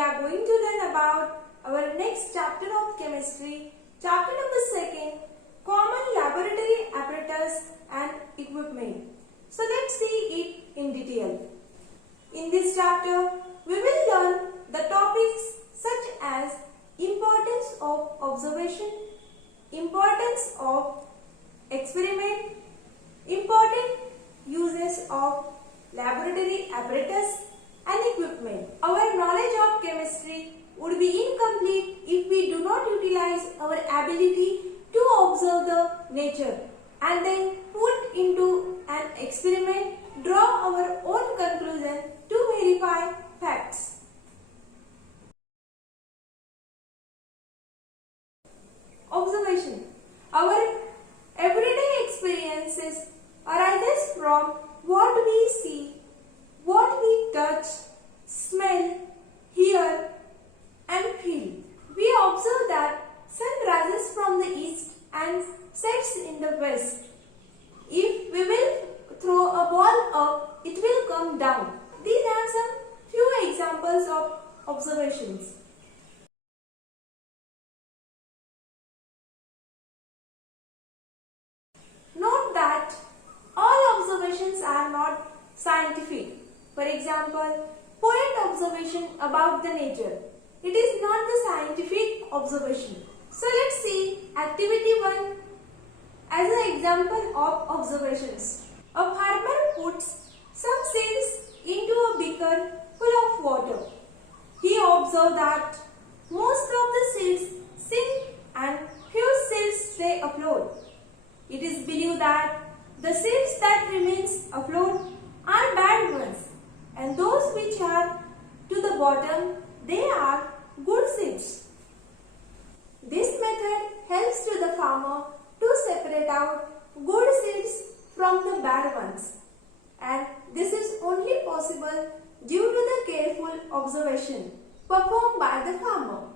are going to learn about our next chapter of chemistry, chapter number 2, common laboratory apparatus and equipment. So let's see it in detail. In this chapter, we will learn the topics such as importance of observation, importance of experiment, important uses of laboratory apparatus and equipment. Our knowledge of chemistry would be incomplete if we do not utilize our ability to observe the nature and then put into an experiment, draw our own conclusion to verify facts. Observation. Our everyday experiences arises from what we see, what we touch, smell, hear and feel. We observe that sun rises from the east and sets in the west. If we will throw a ball up, it will come down. These are some few examples of observations. Note that all observations are not scientific. For example, poet observation about the nature. It is not the scientific observation. So let's see activity 1 as an example of observations. A farmer puts some seeds into a beaker full of water. He observed that most of the seeds sink and few seeds stay afloat. It is believed that the seeds that remains afloat are bad ones, and those which are to the bottom, they are good seeds. This method helps to the farmer to separate out good seeds from the bad ones, and this is only possible due to the careful observation performed by the farmer.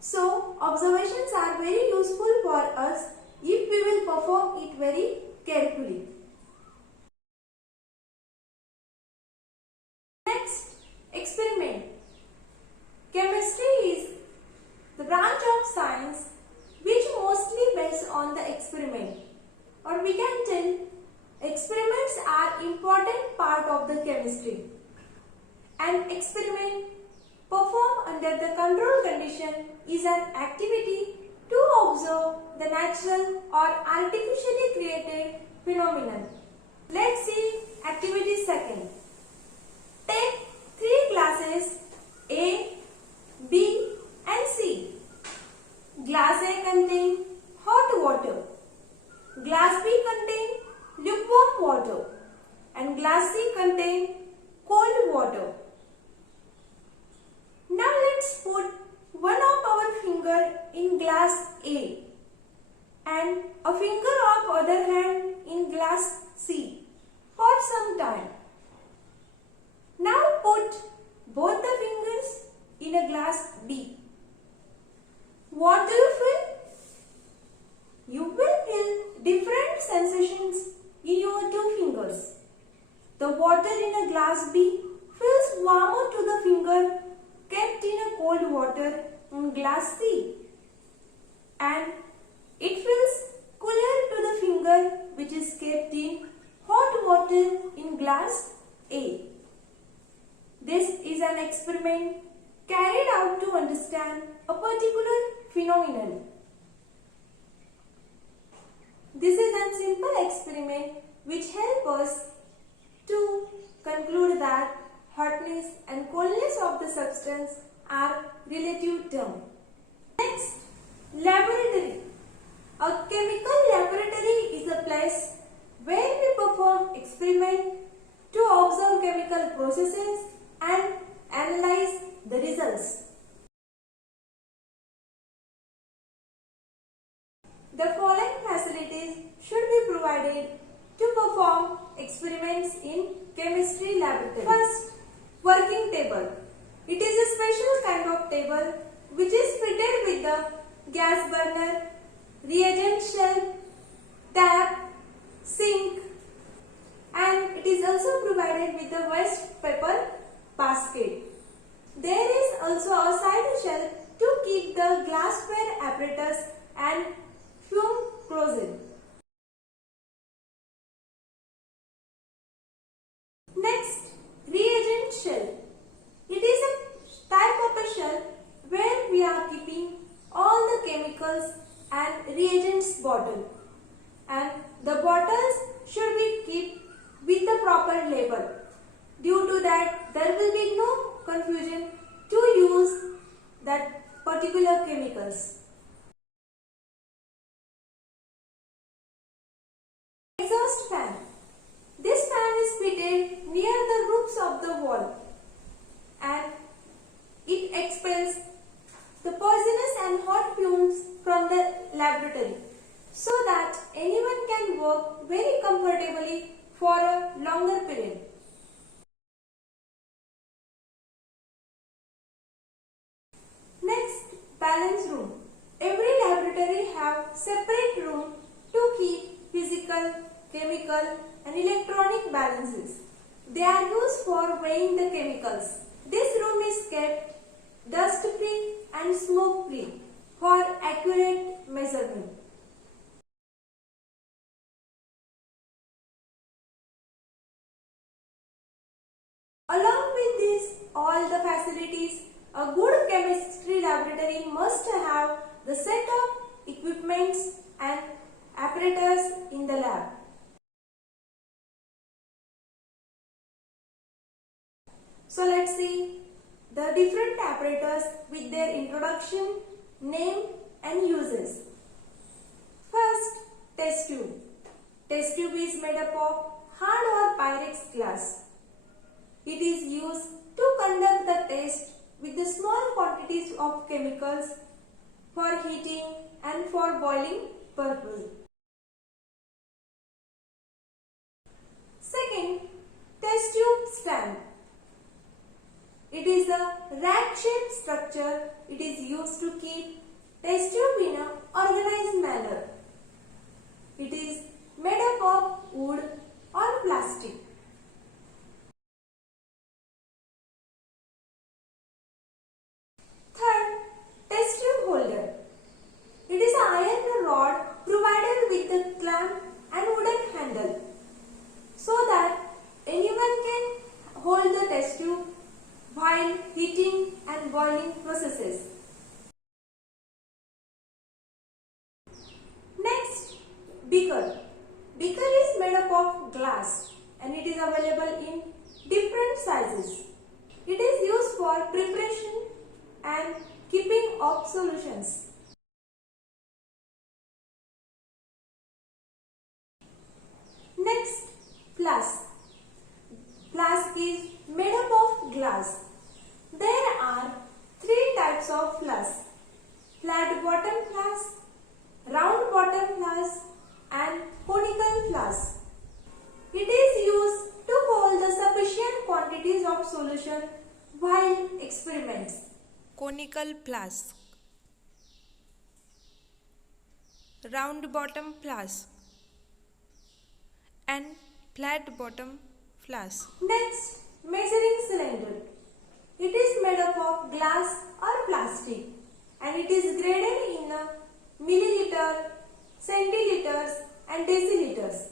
So, observations are very useful for us if we will perform it very carefully. Next, experiment. Chemistry is the branch of science which mostly based on the experiment, or we can tell experiments are important part of the chemistry. An experiment performed under the control condition is an activity to observe the natural or artificially created phenomenon. Let's see activity 2. Take 3 glasses A, B and C. Glass A contain hot water, glass B contain lukewarm water and glass C contain cold water. Now let's put one of our finger in glass A and a finger of other hand in glass C for some time. Now put both the fingers in a glass B. What do you feel? You will feel different sensations in your 2 fingers. The water in a glass B feels warmer to the finger kept in a cold water in glass C, and it feels cooler to the finger which is kept in hot water in glass A. This is an experiment carried out to understand a particular phenomenon. This is a simple experiment which helps us to conclude that hotness and coldness of the substance are relative terms. Next, laboratory. A chemical laboratory is a place where we perform experiment to observe chemical processes and analyze the results. The following facilities should be provided to perform experiments in chemistry laboratory. First, working table. It is a special kind of table which is fitted with the gas burner, reagent shell, tap, sink, and it is also provided with a waste paper basket. There is also a side shell to keep the glassware apparatus and fume closed. Next, reagent shell. It is a type of a shell where we are keeping all the chemicals and reagents bottle, and the bottles should be kept with the proper label. Due to that, there will be no confusion to use that particular chemicals. Exhaust fan. This fan is fitted near the roofs of the wall and it expels the poisonous and hot fumes from the laboratory so that anyone can work very comfortably for a longer period. Next, balance room. Every laboratory have separate room to keep physical, chemical and electronic balances. They are used for weighing the chemicals. This room is kept dust free and smoke free for accurate measurement. Along with this, all the facilities, a good chemistry laboratory must have the set of equipments and apparatus in the lab. So let's see the different apparatus with their introduction, name and uses. First, test tube. Test tube is made up of hard or pyrex glass. It is used to conduct the test with the small quantities of chemicals for heating and for boiling purpose. Second, test tube stand. It is a rack-shaped structure. It is used to keep test tube in an organized manner. It is made up of wood or plastic. Third, test tube holder. It is an iron rod provided with the clamp and wooden handle so that anyone can hold the test tube while heating and boiling processes. Next, beaker. Beaker is made up of glass and it is available in different sizes. It is used for preparation and keeping of solutions. Next, flask. Flask is made up of glass. There are three types of flask: flat bottom flask, round bottom flask and conical flask. It is used to hold the sufficient quantities of solution while experiments. Conical flask, round bottom flask and flat bottom flask. Next, measuring cylinder. It is made up of glass or plastic and it is graded in milliliter, centiliters and deciliters.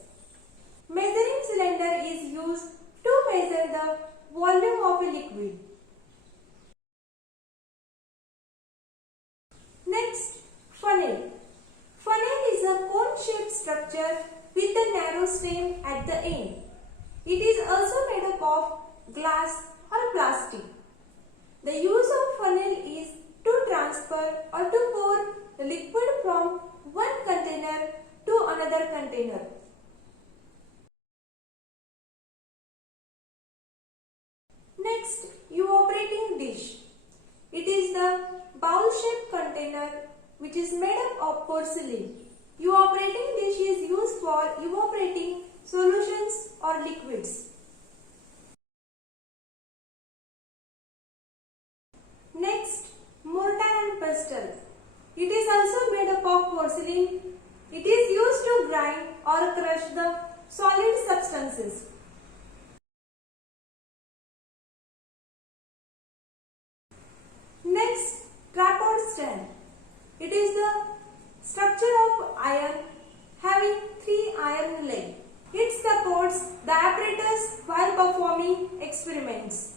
Measuring cylinder is used to measure the volume of a liquid. Next, funnel. Funnel is a cone-shaped structure with a narrow stem at the end. It is also made up of glass or plastic. The use of funnel is to transfer or to pour the liquid from one container to another container. Next, evaporating dish. It is the bowl-shaped container which is made up of porcelain. Evaporating dish is used for evaporating solutions or liquids. Next, mortar and pestle. It is also made up of porcelain. It is used to grind or crush the solid substances. stand. It is the structure of iron having 3 iron legs. It supports the apparatus while performing experiments.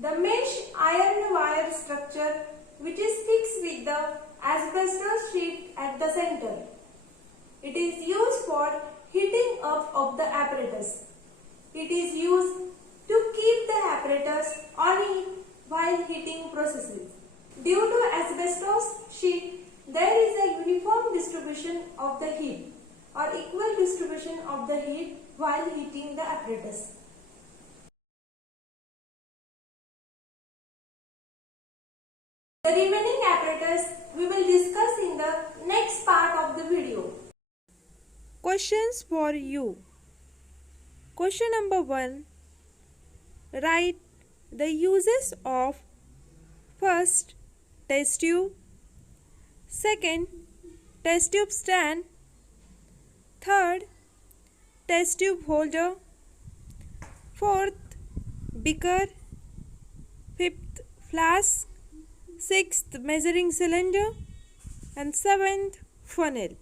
The mesh iron wire structure, which is fixed with the asbestos sheet at the center. It is used for heating up of the apparatus. It is used to keep the apparatus on heat while heating processes. Due to asbestos sheet, there is a uniform distribution of the heat or equal distribution of the heat while heating the apparatus. The remaining apparatus we will discuss in the next part of the video. Questions for you. Question number 1. Write the uses of first test tube, second test tube stand, third test tube holder, fourth beaker, fifth flask, sixth measuring cylinder, and seventh funnel.